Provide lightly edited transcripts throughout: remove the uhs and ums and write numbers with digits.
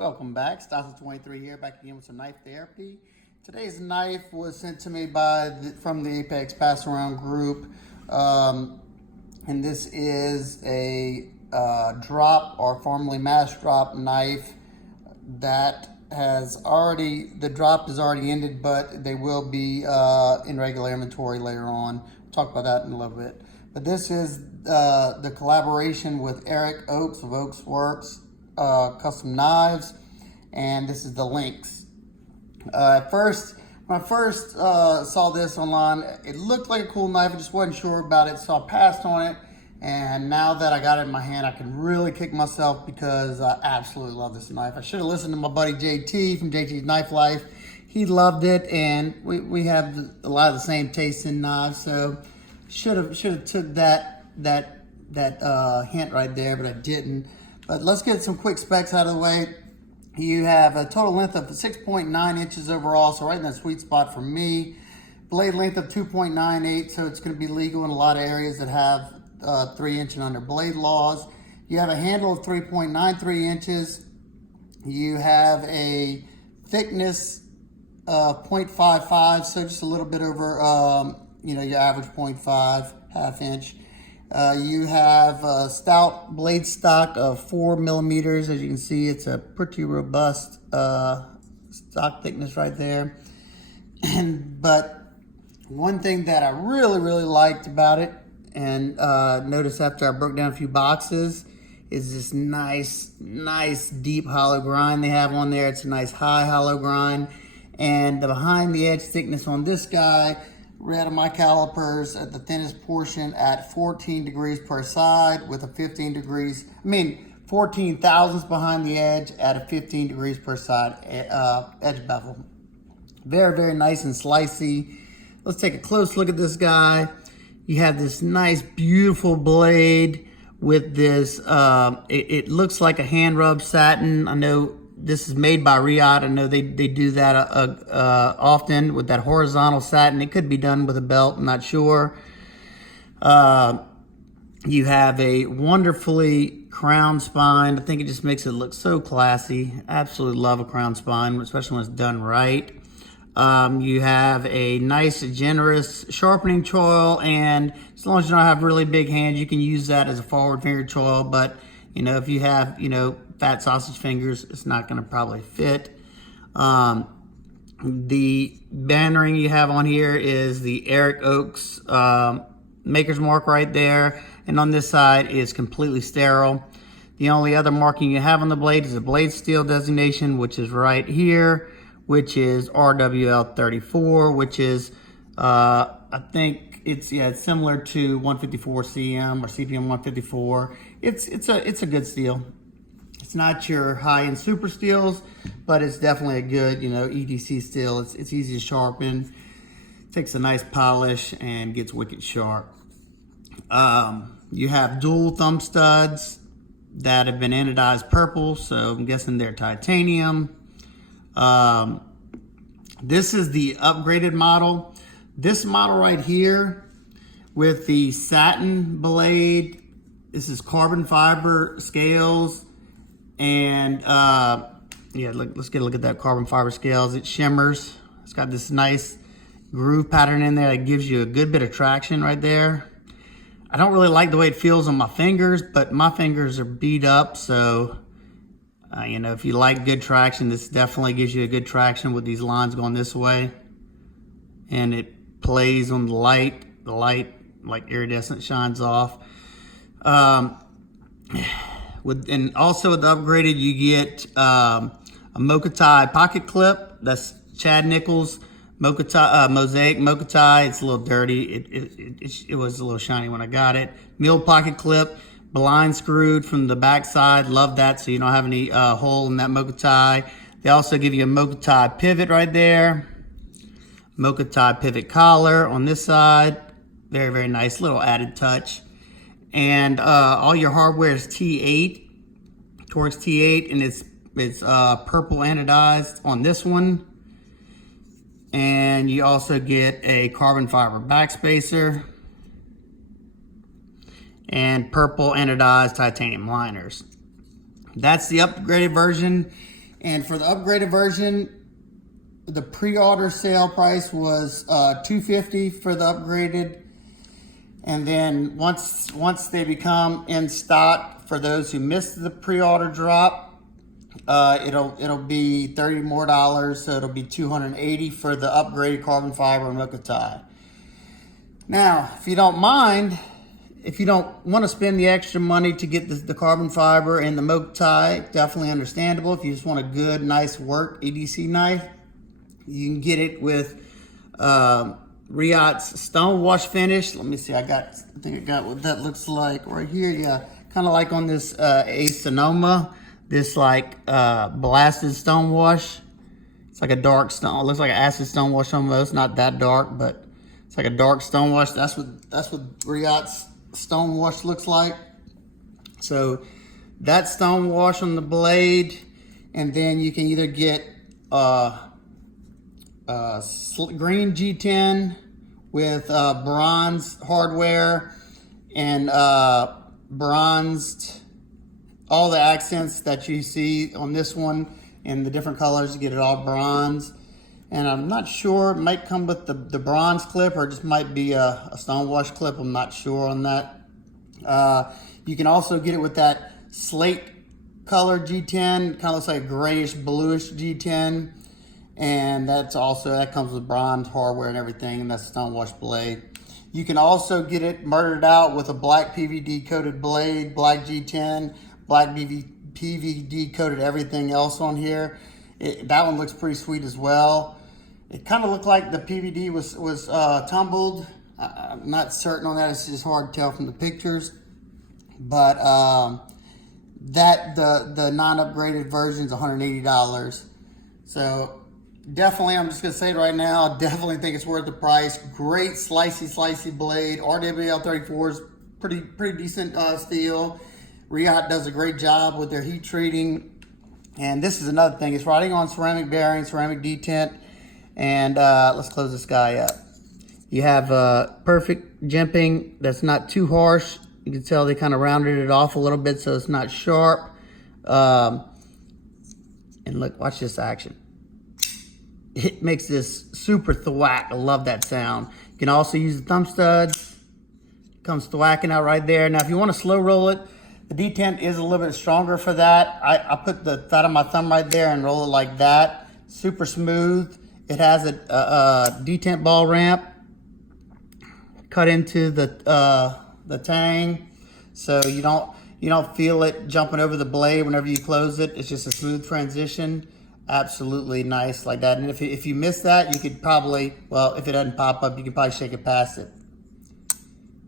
Welcome back, Stassi23 here, back again with some knife therapy. Today's knife was sent to me from the Apex Pass Around group, and this is a drop or formerly mass drop knife that the drop is already ended, but they will be in regular inventory later on. We'll talk about that in a little bit. But this is the collaboration with Eric Oakes of Oakes Works Custom Knives, and this is the Lynx. When I first saw this online, it looked like a cool knife. I just wasn't sure about it, so I passed on it. And now that I got it in my hand, I can really kick myself because I absolutely love this knife. I should have listened to my buddy JT from JT's Knife Life. He loved it, and we have a lot of the same taste in knives, so should have took that hint right there, but I didn't. But let's get some quick specs out of the way. You have a total length of 6.9 inches overall, so right in that sweet spot for me. Blade length of 2.98, so it's going to be legal in a lot of areas that have 3-inch and under blade laws. You have a handle of 3.93 inches. You have a thickness of 0.55, so just a little bit over your average 0.5, half inch. You have a stout blade stock of 4 millimeters. As you can see, it's a pretty robust stock thickness right there. But one thing that I really liked about it, and noticed after I broke down a few boxes, is this nice deep hollow grind they have on there. It's a nice high hollow grind. And the behind the edge thickness on this guy, read on my calipers at the thinnest portion at 14 degrees per side with a 14 thousandths behind the edge at a 15 degrees per side edge bevel. Very nice and slicey. Let's take a close look at this guy. You have this nice, beautiful blade with this, it looks like a hand rub satin. I know this is made by Riyadh. I know they do that often with that horizontal satin. It could be done with a belt, I'm not sure. You have a wonderfully crown spine. I think it just makes it look so classy. Absolutely love a crown spine, especially when it's done right. You have a nice, generous sharpening choil, and as long as you don't have really big hands, you can use that as a forward finger choil. But if you have fat sausage fingers, it's not going to probably fit. The bannering you have on here is the Eric Oakes maker's mark right there, and on this side is completely sterile. The only other marking you have on the blade is a blade steel designation, which is right here, which is RWL34, which is I think it's similar to 154 CM or CPM 154. It's a good steel. It's not your high-end super steels, but it's definitely a good EDC steel. It's easy to sharpen, takes a nice polish, and gets wicked sharp. You have dual thumb studs that have been anodized purple, so I'm guessing they're titanium. This is the upgraded model. This model right here with the satin blade, this is carbon fiber scales, and let's get a look at that carbon fiber scales. It shimmers. It's got this nice groove pattern in there that gives you a good bit of traction right there. I don't really like the way it feels on my fingers, but my fingers are beat up, so if you like good traction, this definitely gives you a good traction with these lines going this way. And it plays on the light like iridescent shines off. And also with the upgraded, you get a Mokatai pocket clip. That's Chad Nichols Mosaic Mokatai. It's a little dirty. It was a little shiny when I got it. Milled pocket clip. Blind screwed from the back side. Love that, so you don't have any hole in that Mokatai. They also give you a Mokatai pivot right there. Mokatai pivot collar on this side. Very nice little added touch. And all your hardware is T8, Torx T8, and it's purple anodized on this one. And you also get a carbon fiber backspacer and purple anodized titanium liners. That's the upgraded version. And for the upgraded version, the pre-order sale price was $250 for the upgraded. And then once they become in stock, for those who missed the pre-order drop, it'll be $30 more, so it'll be $280 for the upgraded carbon fiber Mocha tie. Now, if you don't mind, if you don't want to spend the extra money to get the carbon fiber and the Mocha tie, definitely understandable. If you just want a good, nice work EDC knife, you can get it with Riot's stone wash finish. Let me see, I think I got what that looks like right here. Yeah, kind of like on this A Sonoma, this like blasted stone wash. It's like a dark stone. It looks like an acid stone wash almost. Not that dark, but it's like a dark stone wash. That's what Riot's stone wash looks like. So that stone wash on the blade, and then you can either get green G10 with bronze hardware and bronzed all the accents that you see on this one in the different colors. You get it all bronze. And I'm not sure, it might come with the bronze clip, or it just might be a stone wash clip. I'm not sure on that. You can also get it with that slate color G10, kind of looks like a grayish bluish G10. And that comes with bronze hardware and everything, and that's a stone wash blade. You can also get it murdered out with a black PVD coated blade, black G10, black PVD coated everything else on here. That one looks pretty sweet as well. It kind of looked like the PVD was tumbled. I'm not certain on that. It's just hard to tell from the pictures. But the non-upgraded version is $180. So definitely, I'm just gonna say it right now, I definitely think it's worth the price. Great slicey blade. RWL34 is pretty decent steel. Riot does a great job with their heat treating. And this is another thing, it's riding on ceramic bearing, ceramic detent. And let's close this guy up. You have perfect jimping that's not too harsh. You can tell they kind of rounded it off a little bit so it's not sharp. And look, watch this action. It makes this super thwack. I love that sound. You can also use the thumb studs. Comes thwacking out right there. Now, if you want to slow roll it, the detent is a little bit stronger for that. I put the fat of my thumb right there and roll it like that. Super smooth. It has a detent ball ramp cut into the tang, so you don't feel it jumping over the blade whenever you close it. It's just a smooth transition. Absolutely nice like that. And if you miss that, you could probably, well, if it doesn't pop up, you could probably shake it past it.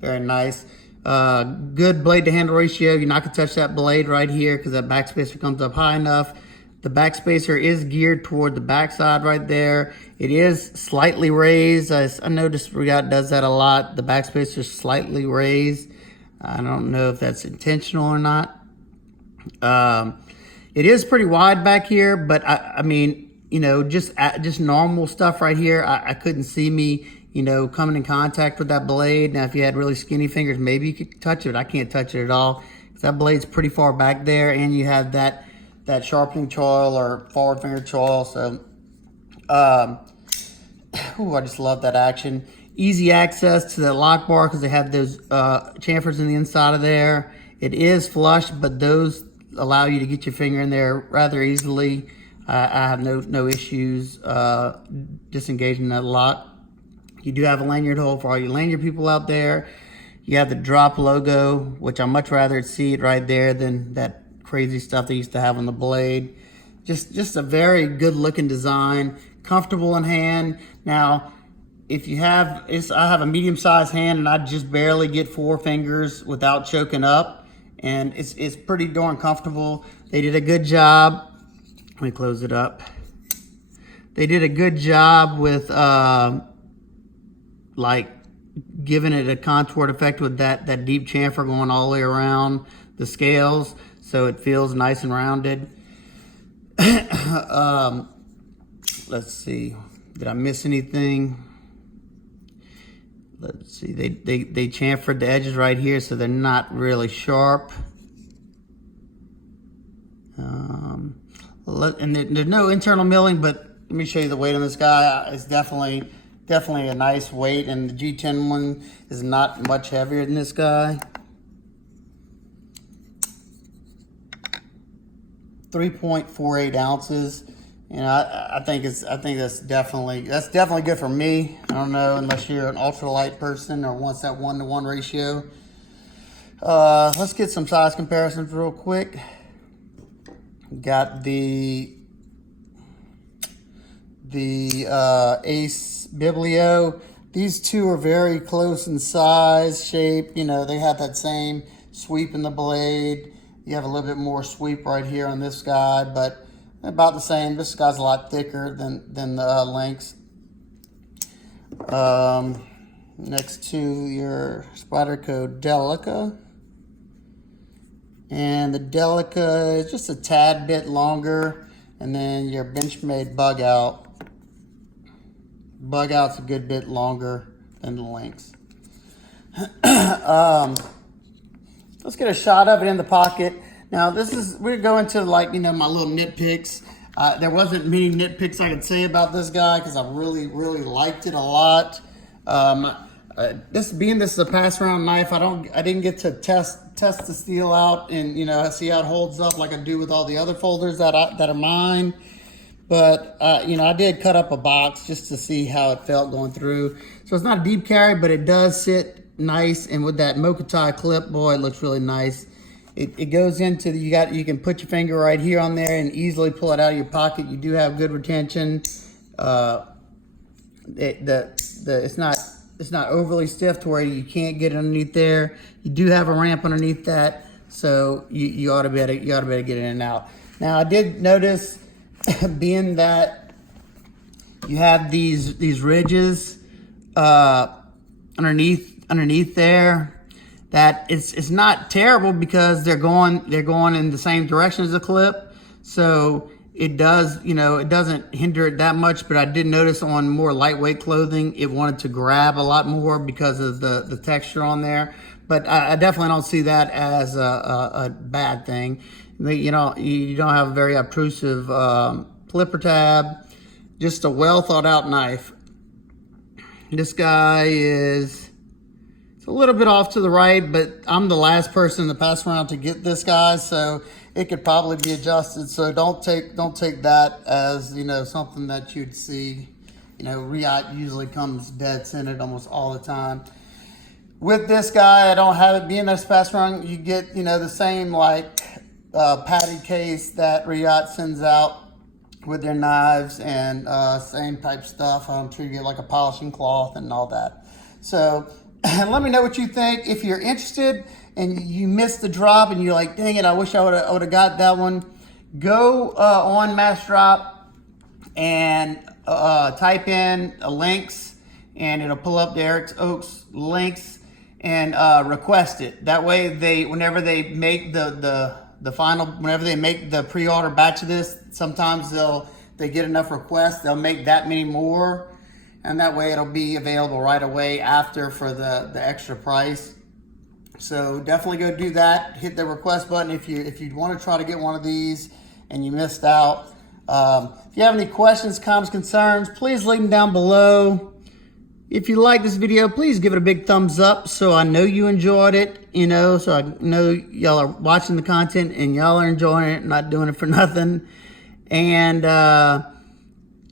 Very nice. Good blade to handle ratio. You're not gonna touch that blade right here because that backspacer comes up high enough. The backspacer is geared toward the backside right there. It is slightly raised. I noticed Riot does that a lot. The backspacer is slightly raised. I don't know if that's intentional or not. It is pretty wide back here, but I mean, you know, just normal stuff right here. I couldn't see me, you know, coming in contact with that blade. Now, if you had really skinny fingers, maybe you could touch it. I can't touch it at all because that blade's pretty far back there, and you have that sharpening choil or forward finger choil. So, I just love that action. Easy access to the lock bar because they have those chamfers in the inside of there. It is flush, but those allow you to get your finger in there rather easily. I have no issues disengaging that lock. You do have a lanyard hole for all you lanyard people out there. You have the drop logo, which I much rather see it right there than that crazy stuff they used to have on the blade. Just a very good looking design, comfortable in hand. Now, if you have, I have a medium sized hand and I just barely get 4 fingers without choking up, and it's pretty darn comfortable. They did a good job. Let me close it up. They did a good job with like giving it a contoured effect with that deep chamfer going all the way around the scales, so it feels nice and rounded. Let's see, did I miss anything? Let's see, they chamfered the edges right here, so they're not really sharp. And there's no internal milling, but let me show you the weight on this guy. It's definitely a nice weight, and the G10 one is not much heavier than this guy. 3.48 ounces. You know, I think that's definitely good for me. I don't know, unless you're an ultralight person or wants that 1-to-1 ratio. Let's get some size comparisons real quick. Got the Ace Biblio. These two are very close in size, shape. You know, they have that same sweep in the blade. You have a little bit more sweep right here on this guy, but about the same. This guy's a lot thicker than the Lynx. Next to your Spyderco Delica. And the Delica is just a tad bit longer. And then your Benchmade Bug Out. Bug Out's a good bit longer than the Lynx. Let's get a shot of it in the pocket. Now we're going to, like, you know, my little nitpicks. There wasn't many nitpicks I could say about this guy because I really liked it a lot. This is a pass around knife. I didn't get to test the steel out and, you know, see how it holds up like I do with all the other folders that are mine. But you know, I did cut up a box just to see how it felt going through. So it's not a deep carry, but it does sit nice, and with that Mocha tie clip, boy, it looks really nice. It goes into you can put your finger right here on there and easily pull it out of your pocket. You do have good retention. It's not overly stiff to where you can't get it underneath there. You do have a ramp underneath that, so you ought to be able to get in and out. Now I did notice, being that you have these ridges underneath there, that it's not terrible because they're going in the same direction as the clip. So it does, you know, it doesn't hinder it that much, but I did notice on more lightweight clothing, it wanted to grab a lot more because of the texture on there. But I definitely don't see that as a bad thing. You know, you don't have a very obtrusive flipper tab, just a well thought out knife. This guy it's a little bit off to the right, but I'm the last person to pass around to get this guy, so it could probably be adjusted. So don't take that as, you know, something that you'd see. You know, Riot usually comes dead centered almost all the time. With this guy, I don't have it being this pass around. You get, you know, the same like padded case that Riot sends out with their knives, and same type stuff. I'm sure you get like a polishing cloth and all that. So let me know what you think. If you're interested and you missed the drop and you're like, dang it, I wish I would have got that one, go on Mass Drop and type in a Lynx, and it'll pull up the Eric Oaks Lynx, and request it. That way, whenever they make whenever they make the pre-order batch of this, sometimes they get enough requests, they'll make that many more. And that way it'll be available right away after for the extra price. So definitely go do that. Hit the request button if you want to try to get one of these and you missed out. If you have any questions, comments, concerns, please leave them down below. If you like this video, please give it a big thumbs up so I know you enjoyed it, you know, so I know y'all are watching the content and y'all are enjoying it, not doing it for nothing. And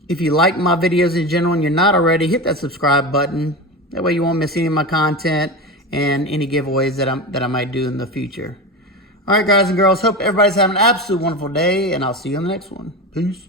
if you like my videos in general and you're not already, hit that subscribe button. That way you won't miss any of my content and any giveaways that I might do in the future. All right, guys and girls, hope everybody's having an absolute wonderful day, and I'll see you on the next one. Peace.